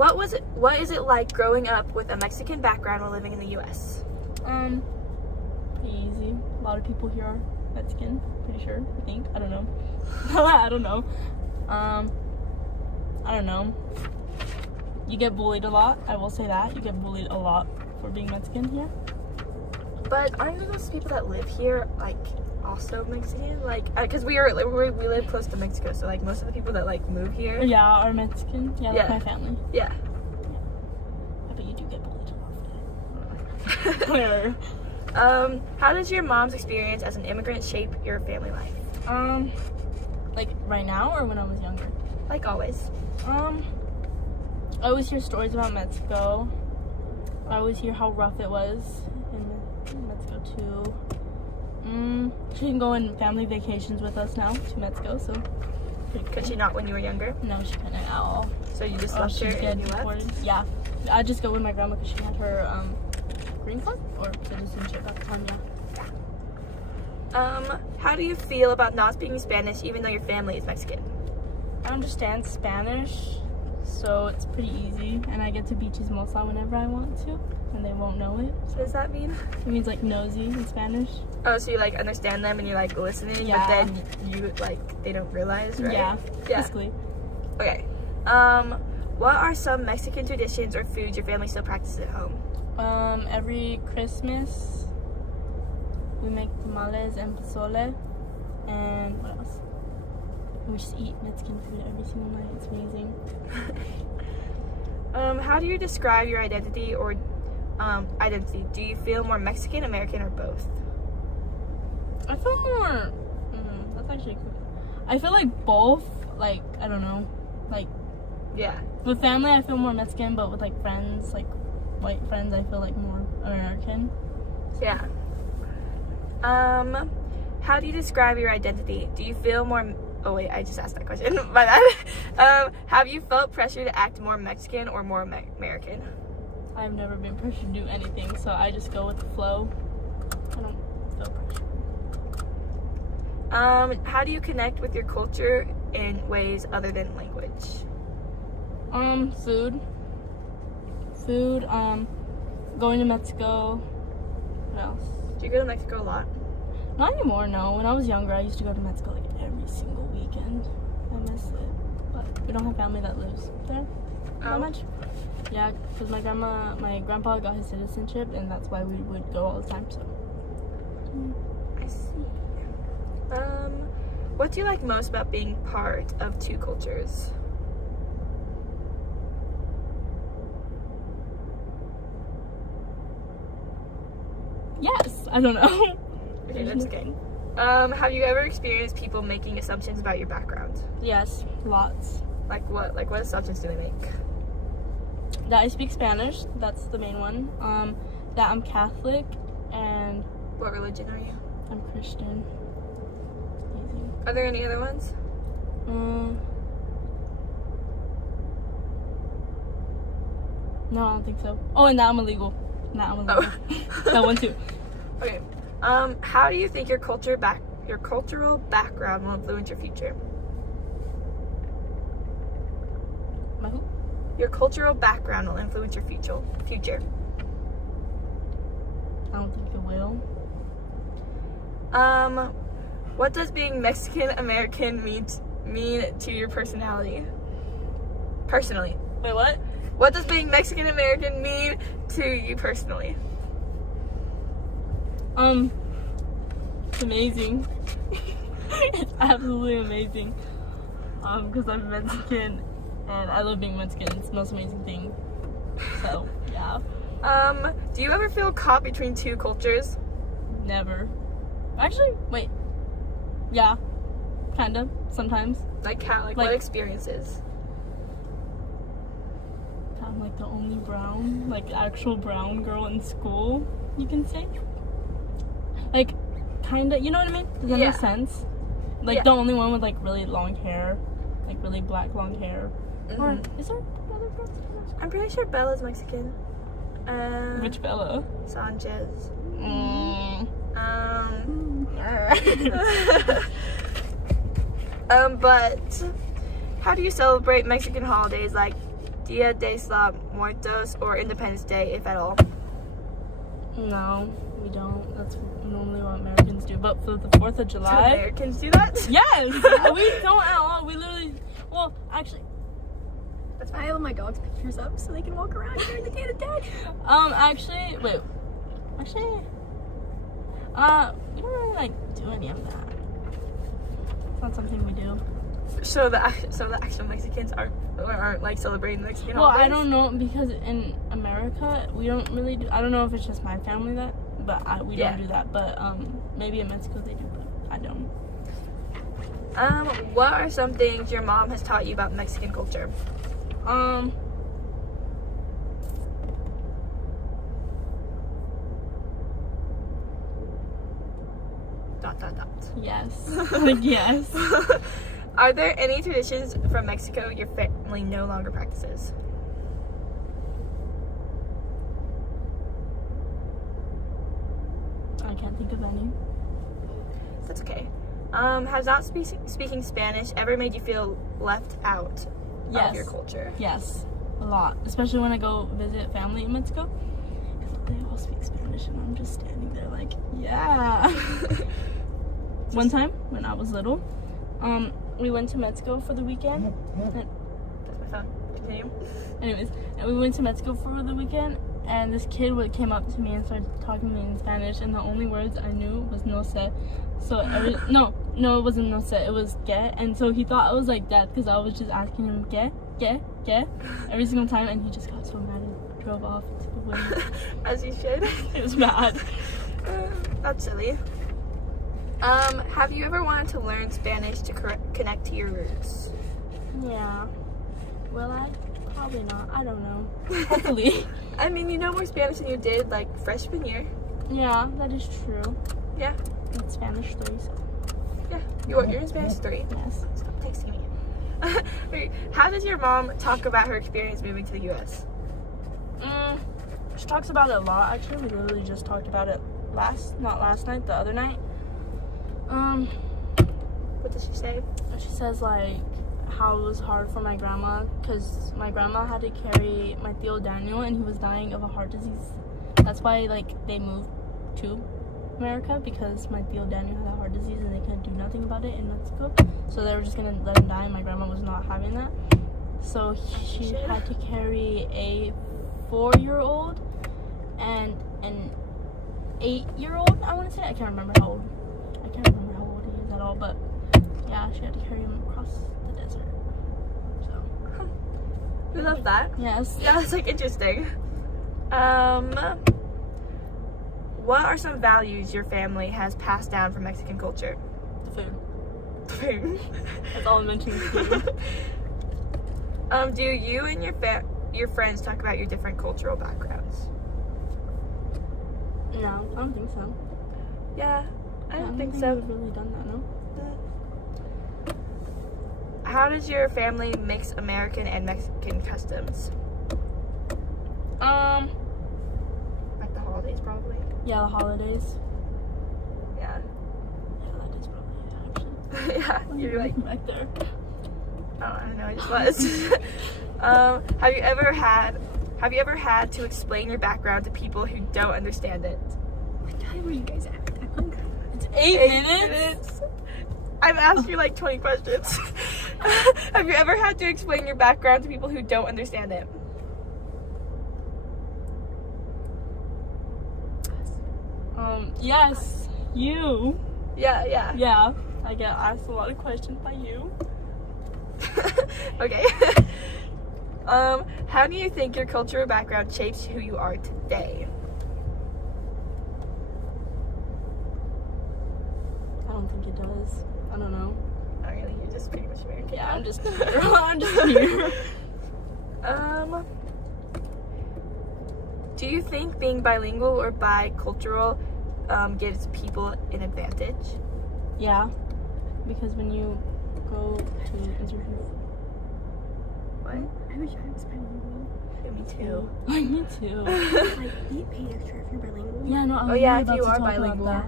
What is it like growing up with a Mexican background while living in the U.S.? Pretty easy. A lot of people here are Mexican, pretty sure. I think. I don't know. I don't know. I don't know. You get bullied a lot. I will say that. You get bullied a lot for being Mexican here. But aren't those people that live here like also Mexican? Like, because we live close to Mexico, so like most of the people that like move here. Yeah, are Mexican. Yeah, like my family. Yeah. I bet you do get bullied a lot. Whatever. How does your mom's experience as an immigrant shape your family life? Like right now or when I was younger? Like always. I always hear stories about Mexico. I always hear how rough it was in Mexico too. She didn't go on family vacations with us now to Mexico, so. Could she not when you were younger? No, she couldn't at all. So you just left her and you left? Yeah. I just go with my grandma because she had her green card or citizenship at the time, yeah. How do you feel about not speaking Spanish even though your family is Mexican? I understand Spanish, so it's pretty easy, and I get to be chismosa whenever I want to, and they won't know it. What does that mean? It means like nosy in Spanish. Oh, so you like understand them and you're like listening, yeah. But then you like they don't realize, right? Yeah, basically. Okay. What are some Mexican traditions or foods your family still practices at home? Every Christmas we make tamales and pozole, and what else? We just eat Mexican food every single night. It's amazing. How do you describe your identity or identity? Do you feel more Mexican, American, or both? I feel more. That's actually cool. I feel like both. Like I don't know. Like yeah. With family, I feel more Mexican, but with like friends, like white friends, I feel like more American. Yeah. How do you describe your identity? Do you feel more? Oh wait, I just asked that question. My bad. Have you felt pressure to act more Mexican or more American? I've never been pressured to do anything, so I just go with the flow. I don't feel pressure. How do you connect with your culture in ways other than language? Food, going to Mexico. What else? Do you go to Mexico a lot? Not anymore, no. When I was younger, I used to go to Mexico like every single weekend. I miss it. But we don't have family that lives there that much. Yeah, because my grandpa got his citizenship, and that's why we would go all the time, so. I see. What do you like most about being part of two cultures? Yes, I don't know. Okay, that's okay. Have you ever experienced people making assumptions about your background? Yes, lots. Like what? Like what assumptions do they make? That I speak Spanish, that's the main one. That I'm Catholic, and... What religion are you? I'm Christian. Easy. Are there any other ones? No, I don't think so. Oh, and that I'm illegal. Oh. That one too. Okay. How do you think your cultural background will influence your future? My who? Your cultural background will influence your future. I don't think it will. What does being Mexican American mean to your personality? Personally. Wait, what? What does being Mexican American mean to you personally? It's amazing. It's absolutely amazing. Because I'm Mexican and I love being Mexican. It's the most amazing thing. So, yeah. Do you ever feel caught between two cultures? Never. Actually, wait. Yeah. Kind of. Sometimes. Like how? Like what experiences? I'm like the only brown, like actual brown girl in school, you can say. Like, kind of, you know what I mean? Does that make sense? Like the only one with like really long hair, like really black long hair. Mm-hmm. Or is there other girls? I'm pretty sure Bella's Mexican. Which Bella? Sanchez. But how do you celebrate Mexican holidays? Like, Dia de los Muertos or Independence Day, if at all? No, we don't. That's normally what Americans do. But for the 4th of Do July... Americans do that? Yes! We don't at all. We literally... Well, actually... That's why I have all my dogs' pictures up so they can walk around during the Day of the Dead. Actually... Wait. Actually... we don't really, like, do any of that. It's not something we do. So the actual Mexicans aren't like celebrating Mexican holidays? Well, I don't know, because in America, we don't really do... I don't know if it's just my family but we don't do that. But, maybe in Mexico they do, but I don't. What are some things your mom has taught you about Mexican culture? Yes. Like, yes. Are there any traditions from Mexico your family no longer practices? I can't think of any. That's okay. Has not speaking Spanish ever made you feel left out of your culture? Yes, a lot. Especially when I go visit family in Mexico. They all speak Spanish and I'm just standing there like, yeah. One time when I was little, we went to Mexico for the weekend. That's my phone. Continue. Anyways, and we went to Mexico for the weekend, and this kid came up to me and started talking to me in Spanish, and the only words I knew was no sé. So no, it wasn't no sé, it was que, and so he thought I was like that because I was just asking him que every single time, and he just got so mad and drove off to the wind. As you should. It was bad. That's silly. Have you ever wanted to learn Spanish to connect to your roots? Yeah. Will I? Probably not. I don't know. Hopefully. I mean, you know more Spanish than you did, like, freshman year. Yeah, that is true. Yeah. It's Spanish 3, so. Yeah. You're in Spanish 3. Yes. Stop texting me. Wait, how does your mom talk about her experience moving to the U.S.? She talks about it a lot, actually. We literally just talked about it not last night, the other night. What does she say? She says, like, how it was hard for my grandma, because my grandma had to carry my tío Daniel, and he was dying of a heart disease. That's why, like, they moved to America, because my tío Daniel had a heart disease, and they couldn't do nothing about it in Mexico. So they were just gonna let him die, and my grandma was not having that. So she had to carry a 4-year-old and an 8-year-old, I want to say. I can't remember how old he is at all, but yeah, she had to carry him across the desert. So We love that. yes. Yeah, that's like interesting. What are some values your family has passed down from Mexican culture? The food. Food. That's all I mentioned. Food. Do you and your friends talk about your different cultural backgrounds? No, I don't think so. Yeah, I don't think We've so. really done that, no? How does your family mix American and Mexican customs? Like the holidays, probably. Yeah, the holidays. Yeah. Yeah, that is probably it, actually. Yeah, you're like, back there. I don't know, I just was. Have you ever had to explain your background to people who don't understand it? What time were you guys at? That long? It's 8 minutes? I've asked you like 20 questions. Have you ever had to explain your background to people who don't understand it? Yes. You. Yeah. Yeah. I get asked a lot of questions by you. Okay. How do you think your cultural background shapes who you are today? I don't think it does. I don't know. Not really, you're just pretty much American. Yeah, I'm just here. I'm just here. Do you think being bilingual or bicultural gives people an advantage? Yeah. Because when you go to interview. What? I wish I was bilingual. Yeah, me too. Like, me too. Like, you get paid extra if you're bilingual. Yeah, no, I'm Oh, yeah, really if about you to are talk about bilingual. that.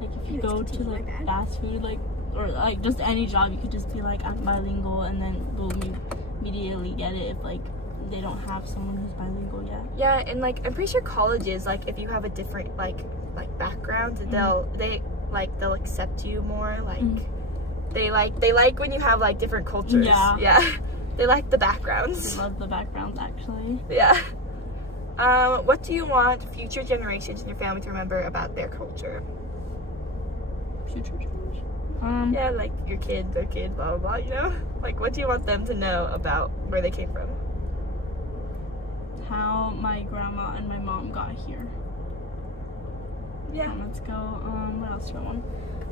Like, if you Anyways, go to, continue, like, my bad. fast food, like, or, like, just any job, you could just be like, I'm bilingual, and then boom, you immediately get it if, like, they don't have someone who's bilingual yet. Yeah, and like I'm pretty sure colleges, like if you have a different like background, they'll accept you more. Like they like when you have like different cultures. Yeah. They like the backgrounds. I love the backgrounds actually. Yeah. What do you want future generations in your family to remember about their culture? Future generation. Yeah, like your kid, their kid, blah blah blah. You know, like what do you want them to know about where they came from? How my grandma and my mom got here. Yeah. Let's go. What else do I want?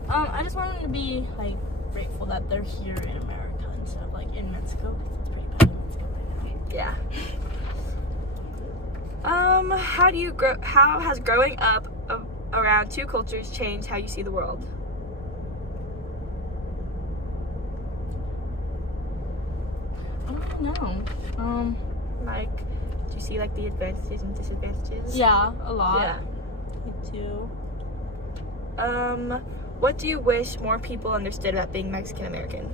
I just want them to be like grateful that they're here in America instead of like in Mexico, because it's pretty bad in Mexico right Yeah. How has growing up around two cultures changed how you see the world? now. I don't know. Like, do you see like the advantages and disadvantages? Yeah, a lot. Yeah. Me too. What do you wish more people understood about being Mexican American?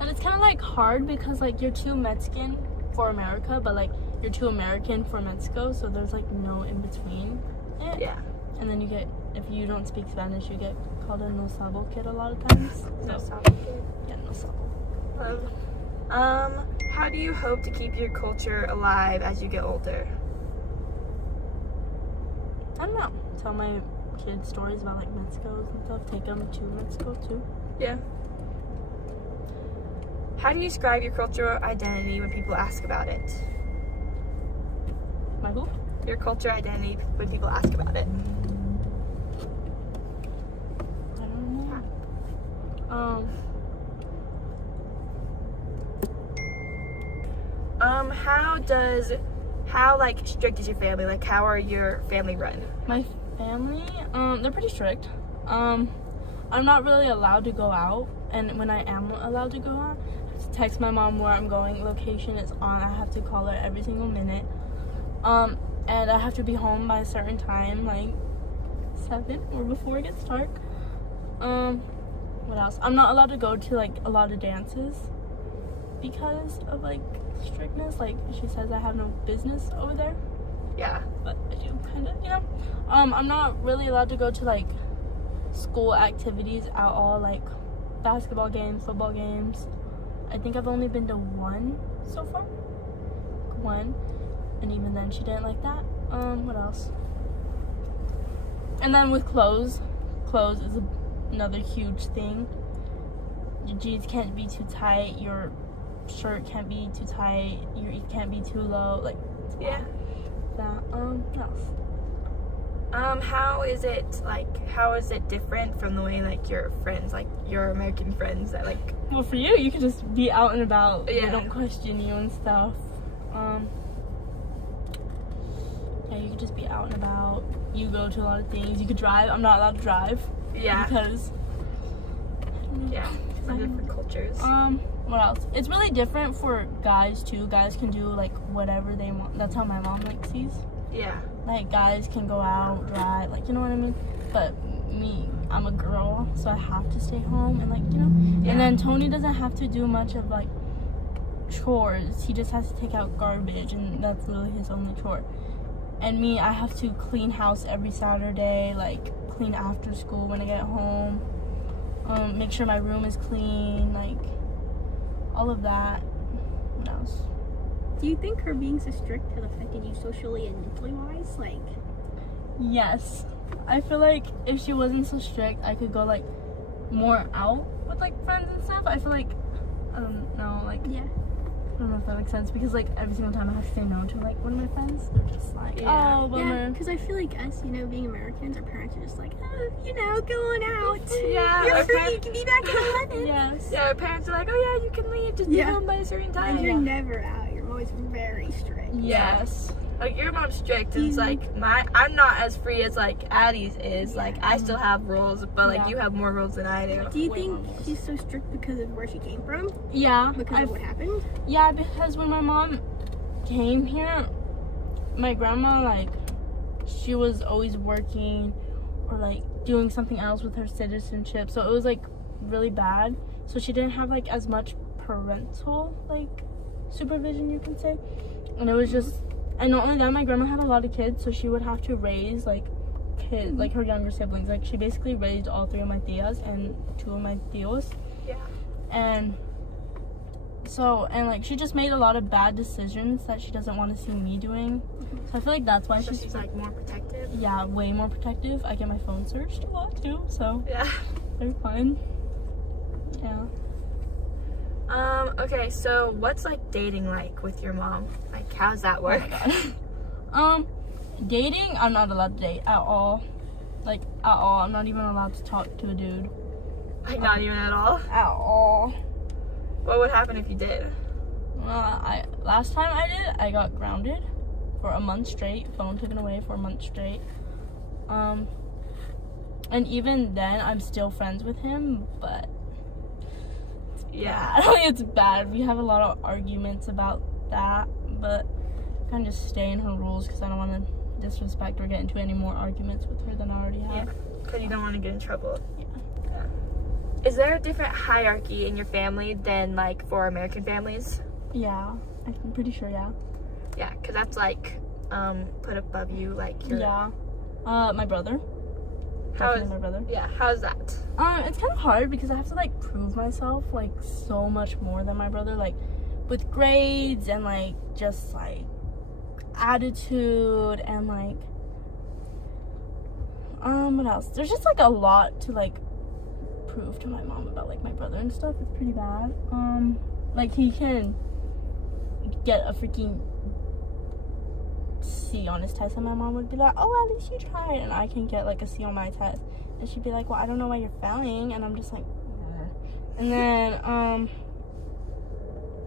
And it's kind of like hard because like you're too Mexican for America, but like you're too American for Mexico, so there's like no in between. Yeah. And then you get, if you don't speak Spanish, you get called a no sabo kid a lot of times. No So, sabo. yeah, no sabo. How do you hope to keep your culture alive as you get older? I don't know. Tell my kids stories about like Mexico and stuff. Take them to Mexico too. Yeah. How do you describe your cultural identity when people ask about it? My who? Your culture identity when people ask about it. I don't know. How like strict is your family? Like how are your family run? My family, they're pretty strict. I'm not really allowed to go out, and when I am allowed to go out, I have to text my mom where I'm going, location is on, I have to call her every single minute. And I have to be home by a certain time, like 7 or before it gets dark. What else? I'm not allowed to go to like a lot of dances because of like strictness. Like she says I have no business over there. Yeah. But I do kind of, you know. I'm not really allowed to go to like school activities at all, like basketball games, football games. I think I've only been to one so far. One. And even then she didn't like that. What else? And then with clothes is another huge thing. Your jeans can't be too tight, your shirt can't be too tight, it can't be too low, like Yeah. that. What else? How is it different from the way like your friends, like your American friends that like Well, for you can just be out and about. Yeah. They don't question you and stuff. Yeah, you could just be out and about. You go to a lot of things. You could drive. I'm not allowed to drive. Yeah. Because Yeah. From different cultures. what else? It's really different for guys too. Guys can do like whatever they want. That's how my mom like sees. Yeah. Like guys can go out, drive, like you know what I mean? But me, I'm a girl, so I have to stay home and like, you know. Yeah. And then Tony doesn't have to do much of like chores. He just has to take out garbage, and that's literally his only chore. And me, I have to clean house every Saturday, like clean after school when I get home. Make sure my room is clean, like all of that. What else? Do you think her being so strict has affected you socially and mentally wise? Like, Yes. I feel like if she wasn't so strict, I could go like more out with like friends and stuff. I feel like, I don't know, like, yeah. I don't know if that makes sense, because like every single time I have to say no to like one of my friends, they're just like, Yeah. oh, bummer. Yeah, because I feel like us, you know, being Americans, our parents are just like, oh, you know, going out. Yeah, You're our free, parents- you can be back at 11. Yes. Yeah, our parents are like, oh yeah, you can leave, just be Yeah. home by a certain time. And you're never out. You're always very strict. Yes. Like your mom's strict, and it's like I'm not as free as like Addie's is. Yeah. Like I still have rules, but like Yeah. you have more rules than I do. Do you Way think more rules. she's so strict because of where she came from? Yeah. Because of what happened? Yeah, because when my mom came here, my grandma, like, she was always working or like doing something else with her citizenship, so it was like really bad. So she didn't have like as much parental like supervision, you can say. And it was just, and not only that, my grandma had a lot of kids, so she would have to raise like kids, like her younger siblings. Like she basically raised all 3 of my tias and 2 of my tios. Yeah. And so, and like she just made a lot of bad decisions that she doesn't want to see me doing. So I feel like that's why So she's like more protective. Yeah, way more protective. I get my phone searched a lot too, so yeah, they're fine. Yeah. Okay, so what's like dating like with your mom? Like, how's that work? Oh my god. Dating, I'm not allowed to date at all. Like at all. I'm not even allowed to talk to a dude. Like not even at all? At all. What would happen if you did? Last time I did, I got grounded for a month straight. Phone taken away for a month straight. And even then, I'm still friends with him, but yeah, it's bad. We have a lot of arguments about that, but I kind of stay in her rules because I don't want to disrespect or get into any more arguments with her than I already have. Yeah, because you don't want to get in trouble. Yeah. Is there a different hierarchy in your family than like for American families? Yeah, I'm pretty sure. Yeah. Yeah, because that's like put above you, like your. Yeah. My brother. How's my brother? Yeah. How's that? It's kind of hard because I have to like prove myself like so much more than my brother, like with grades and like just like attitude and like what else? There's just like a lot to like prove to my mom about like my brother and stuff. It's pretty bad. Like he can get a freaking C on his test and my mom would be like, oh, at least you tried. And I can get like a C on my test and she'd be like, well, I don't know why you're failing. And I'm just like, and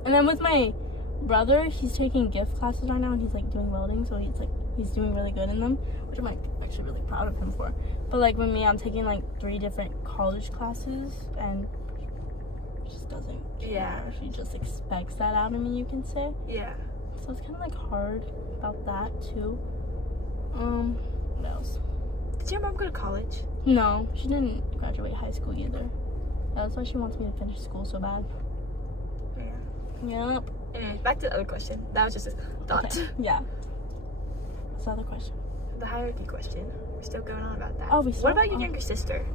then with my brother, he's taking gift classes right now and he's like doing welding, so he's doing really good in them, which I'm like actually really proud of him for. But like with me, I'm taking like 3 different college classes and she just doesn't care. Yeah. She just expects that out of me, you can say. Yeah. So it's kind of like hard about that too. What else? Did your mom go to college? No, she didn't graduate high school either. That's why she wants me to finish school so bad. Yeah. Yep. Anyways, back to the other question. That was just a thought. Okay. Yeah. What's the other question? The hierarchy question. We're still going on about that. Oh, we still What about your younger sister?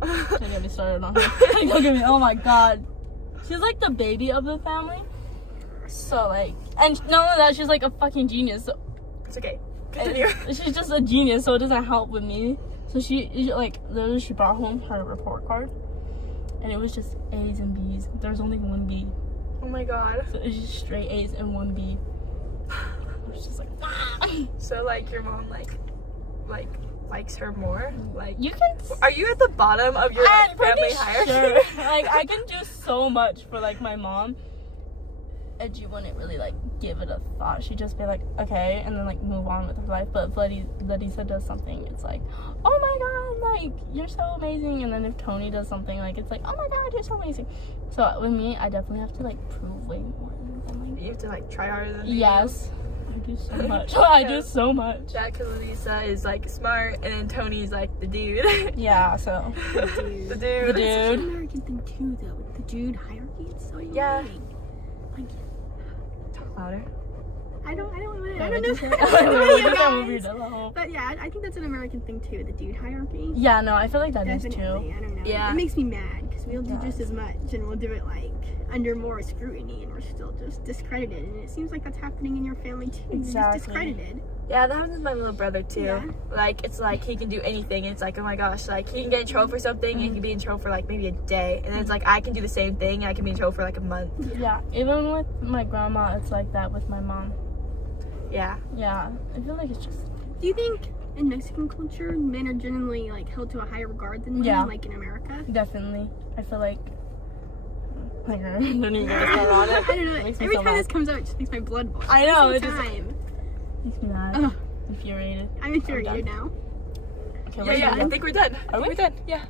Don't get me started on her. Don't get me. Oh my god. She's like the baby of the family. So like, and not only that, she's like a fucking genius. So it's okay. Continue. She's just a genius, so it doesn't help with me. So she like literally she brought home her report card, and it was just A's and B's. There's only 1 B. Oh my god. So it's just straight A's and 1 B. I was just like, ah. So like your mom likes her more? Like you can. Are you at the bottom of your like, family hierarchy? Sure. Like I can do so much for like my mom, and she wouldn't really like give it a thought. She'd just be like, okay, and then like move on with her life. But if Letisa does something, it's like, oh my god, like you're so amazing. And then if Tony does something, like it's like, oh my god, you're so amazing. So with me, I definitely have to like prove way more than like. You have to like try harder than Yes. I do so much. I do so much. Yeah, because Lisa is like smart, and then Tony's like the dude. Yeah, so. The dude. The dude. It's an American thing too, though. With the dude hierarchy, it's so annoying. Yeah. Like, Talk louder. I don't know. But yeah, I think that's an American thing too, the dude hierarchy. Yeah, no, I feel like that is Definitely. too. I don't know. Yeah. It makes me mad because we'll do just as much and we'll do it like under more scrutiny and we're still just discredited. And it seems like that's happening in your family too. Exactly. You're just discredited. Yeah, that happens with my little brother too. Yeah. Like it's like he can do anything. And it's like, oh my gosh, like he can get in trouble for something and he can be in trouble for like maybe a day. And then it's like I can do the same thing and I can be in trouble for like a month. Yeah, even with my grandma, it's like that with my mom. Yeah. Yeah, I feel like it's just. Do you think in Mexican culture men are generally like held to a higher regard than women, like in America? Definitely. I feel like. I don't even get to start on it. I don't know. Every time this comes out, it just makes my blood boil. I know. Every time. Makes me mad. Ugh. Infuriated. I'm infuriated now. Okay, Yeah, I think we're done. Are we? We're done. Yeah.